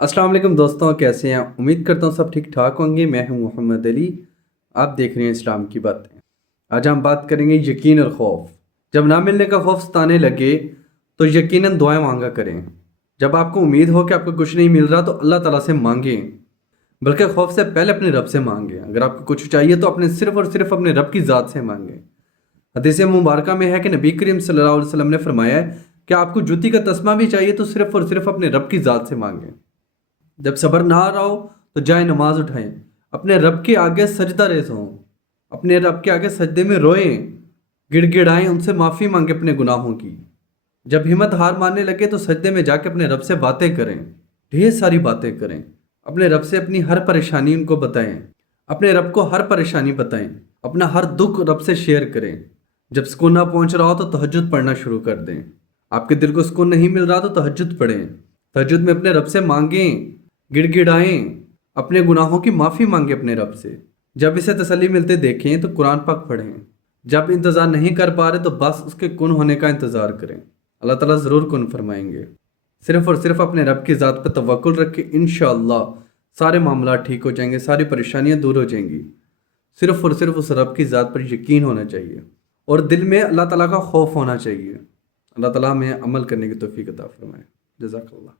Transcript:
अस्सलाम वालेकुम दोस्तों, कैसे हैं? उम्मीद करता हूँ सब ठीक ठाक होंगे। मैं हूँ मोहम्मद अली। आप देख रहे हैं इस्लाम की बातें। आज हम बात करेंगे यकीन और खौफ। जब ना मिलने का खौफ सताने लगे तो यकीनन दुआएं मांगा करें। जब आपको उम्मीद हो कि आपको कुछ नहीं मिल रहा तो अल्लाह ताला से मांगें, बल्कि खौफ से पहले अपने रब से मांगें। अगर आपको कुछ चाहिए तो अपने सिर्फ और सिर्फ अपने रब की ज़ात से मांगें। हदीस मुबारका में है कि नबी करीम सल्लल्लाहु अलैहि वसल्लम ने फरमाया है कि आपको जूती का तस्मा भी चाहिए तो सिर्फ और सिर्फ अपने रब की ज़ात से मांगें। जब सब्र ना आ रहा हो तो जाए नमाज उठाएं, अपने रब के आगे सजदा रेज़ हों, अपने रब के आगे सजदे में रोएं, गिड़गिड़ाएं, उनसे माफ़ी मांगे अपने गुनाहों की। जब हिम्मत हार मानने लगे तो सजदे में जाके अपने रब से बातें करें, ढेर सारी बातें करें। अपने रब से अपनी हर परेशानी उनको बताएं, अपने रब को हर परेशानी बताएं, अपना हर दुख रब से शेयर करें। जब सुकून ना पहुंच रहा हो तो तहज्जुद पढ़ना शुरू कर दें। आपके दिल को सुकून नहीं मिल रहा तो तहज्जुद पढ़ें। तहज्जुद में अपने रब से मांगें, गिड़गिड़ाएं, अपने गुनाहों की माफ़ी मांगे अपने रब से। जब इसे तसल्ली मिलते देखें तो कुरान पाक पढ़ें। जब इंतज़ार नहीं कर पा रहे तो बस उसके कुन होने का इंतज़ार करें। अल्लाह ताला ज़रूर कुन फरमाएंगे। सिर्फ़ और सिर्फ अपने रब की ज़ात पर तवक्कुल रखें, इंशाअल्लाह सारे मामला ठीक हो जाएंगे, सारी परेशानियां दूर हो जाएंगी। सिर्फ़ और सिर्फ उस रब की ज़ात पर यकीन होना चाहिए और दिल में अल्लाह ताला का खौफ होना चाहिए। अल्लाह ताला हमें अमल करने की तौफीक अता फरमाए। जज़ाकल्लाह।